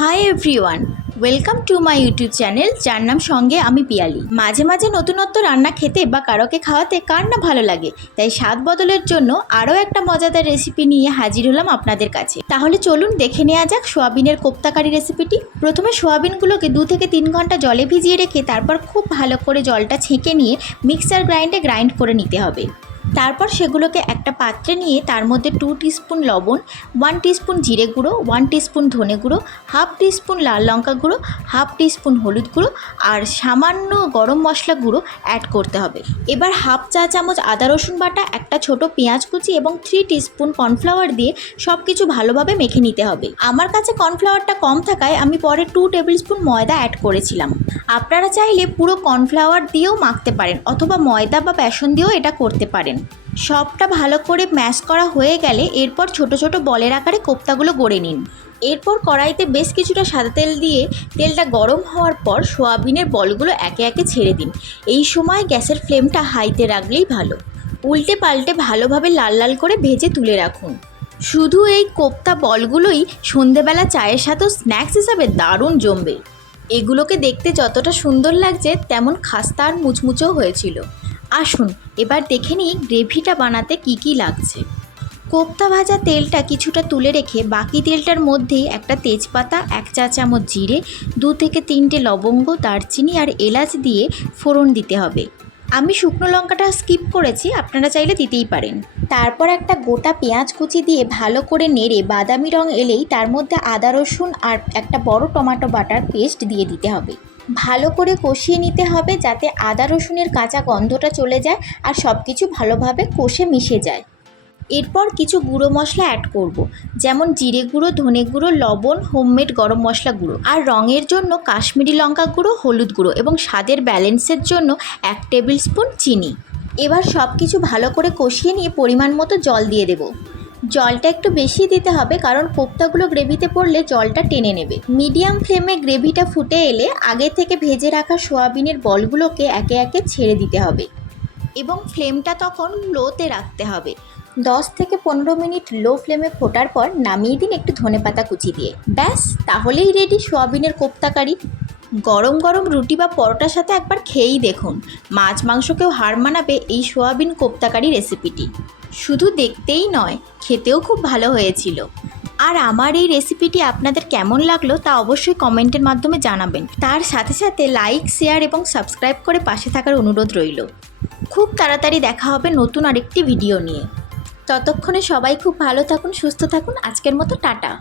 Hi everyone, welcome to my YouTube channel যার নাম সঙ্গে আমি পিয়ালি। মাঝে মাঝে নতুনত্ব রান্না খেতে বা কারোকে খাওয়াতে কার না ভালো লাগে, তাই স্বাদ বদলের জন্য আরও একটা মজাদার রেসিপি নিয়ে হাজির হলাম আপনাদের কাছে। তাহলে চলুন দেখে নেওয়া যাক সোয়াবিনের কোপ্তাকারি রেসিপিটি। প্রথমে সোয়াবিনগুলোকে 2 থেকে 3 ঘন্টা জলে ভিজিয়ে রেখে তারপর খুব ভালো করে জলটা ছেঁকে নিয়ে মিক্সার গ্রাইন্ডে গ্রাইন্ড করে নিতে হবে। তারপর সেগুলোকে একটা পাত্রে নিয়ে তার মধ্যে 2 টিস্পুন লবণ, 1 টিস্পুন জিরে গুঁড়ো, 1 টিস্পুন ধনে গুঁড়ো, হাফ টিস্পুন লাল লঙ্কা গুঁড়ো, হাফ টিস্পুন হলুদ গুঁড়ো আর সামান্য গরম মশলা গুঁড়ো অ্যাড করতে হবে। এবার হাফ চা চামচ আদা রসুন বাটা, একটা ছোট পেঁয়াজ কুচি এবং 3 টিস্পুন কর্নফ্লাওয়ার দিয়ে সব কিছু ভালোভাবে মেখে নিতে হবে। আমার কাছে কর্নফ্লাওয়ারটা কম থাকায় আমি পরে 2 টেবিল স্পুন ময়দা অ্যাড করেছিলাম। আপনারা চাইলে পুরো কর্নফ্লাওয়ার দিয়েও মাখতে পারেন অথবা ময়দা বা বেসন দিয়েও এটা করতে পারেন। সবটা ভালো করে ম্যাশ করা হয়ে গেলে এরপর ছোট ছোট বলের আকারে কোপ্তাগুলো গড়ে নিন। এরপর কড়াইতে বেশ কিছুটা সাদা তেল দিয়ে তেলটা গরম হওয়ার পর সোয়াবিনের বলগুলো একে একে ছেড়ে দিন। এই সময় গ্যাসের ফ্লেমটা হাইতে রাখলেই ভালো। উল্টে পাল্টে ভালোভাবে লাল লাল করে ভেজে তুলে রাখুন। শুধু এই কোপ্তা বলগুলোই সন্ধেবেলা চায়ের সাথেও স্ন্যাক্স হিসাবে দারুণ জমবে। এগুলোকে দেখতে যতটা সুন্দর লাগছে তেমন খাস্তা আর মুচমুচেও হয়েছিল। আসুন এবার দেখে নিই গ্রেভিটা বানাতে কি লাগছে। কোপ্তা ভাজা তেলটা কিছুটা তুলে রেখে বাকি তেলটার মধ্যেই একটা তেজপাতা, 1 চা চামচ জিরে, 2 থেকে 3টে লবঙ্গ, দারচিনি আর এলাচ দিয়ে ফোড়ন দিতে হবে। আমি শুকনো লঙ্কাটা স্কিপ করেছি, আপনারা চাইলে দিতেই পারেন। তারপর একটা গোটা পেঁয়াজ কুচি দিয়ে ভালো করে নেড়ে বাদামি রং এলেই তার মধ্যে আদা রসুন আর একটা বড় টমেটো বাটার পেস্ট দিয়ে দিতে হবে। ভালো করে কষিয়ে নিতে হবে যাতে আদা রসুনের কাঁচা গন্ধটা চলে যায় আর সব কিছু ভালোভাবে কষে মিশে যায়। এরপর কিছু গুঁড়ো মশলা অ্যাড করব, যেমন জিরে গুঁড়ো, ধনে গুঁড়ো, লবণ, হোমমেড গরম মশলা গুঁড়ো আর রঙের জন্য কাশ্মীরি লঙ্কা গুঁড়ো, হলুদ গুঁড়ো এবং স্বাদের ব্যালেন্সের জন্য 1 টেবিল স্পুন চিনি। এবার সব কিছু ভালো করে কষিয়ে নিয়ে পরিমাণ মতো জল দিয়ে দেব। জলটা একটু বেশি দিতে হবে কারণ কোপ্তাগুলো গ্রেভিতে পড়লে জলটা টেনে নেবে। মিডিয়াম ফ্লেমে গ্রেভিটা ফুটে এলে আগে থেকে ভেজে রাখা সোয়াবিনের বলগুলোকে একে একে ছেড়ে দিতে হবে এবং ফ্লেমটা তখন লোতে রাখতে হবে। 10 থেকে 15 মিনিট লো ফ্লেমে ফোটার পর নামিয়ে দিন একটু ধনেপাতা কুচি দিয়ে। ব্যাস, তাহলেই রেডি সোয়াবিনের কোপ্তাকারি। গরম গরম রুটি বা পরোটার সাথে একবার খেয়েই দেখুন, মাছ মাংসকেও হার মানাবে এই সোয়াবিন কোপ্তাকারি রেসিপিটি। শুধু দেখতেই নয়, খেতেও খুব ভালো হয়েছিল। আর আমার এই রেসিপিটি আপনাদের কেমন লাগলো তা অবশ্যই কমেন্টের মাধ্যমে জানাবেন। তার সাথে সাথে লাইক, শেয়ার এবং সাবস্ক্রাইব করে পাশে থাকার অনুরোধ রইল। খুব তাড়াতাড়ি দেখা হবে নতুন আরেকটি ভিডিও নিয়ে। ততক্ষণে সবাই খুব ভালো থাকুন, সুস্থ থাকুন। আজকের মতো টাটা।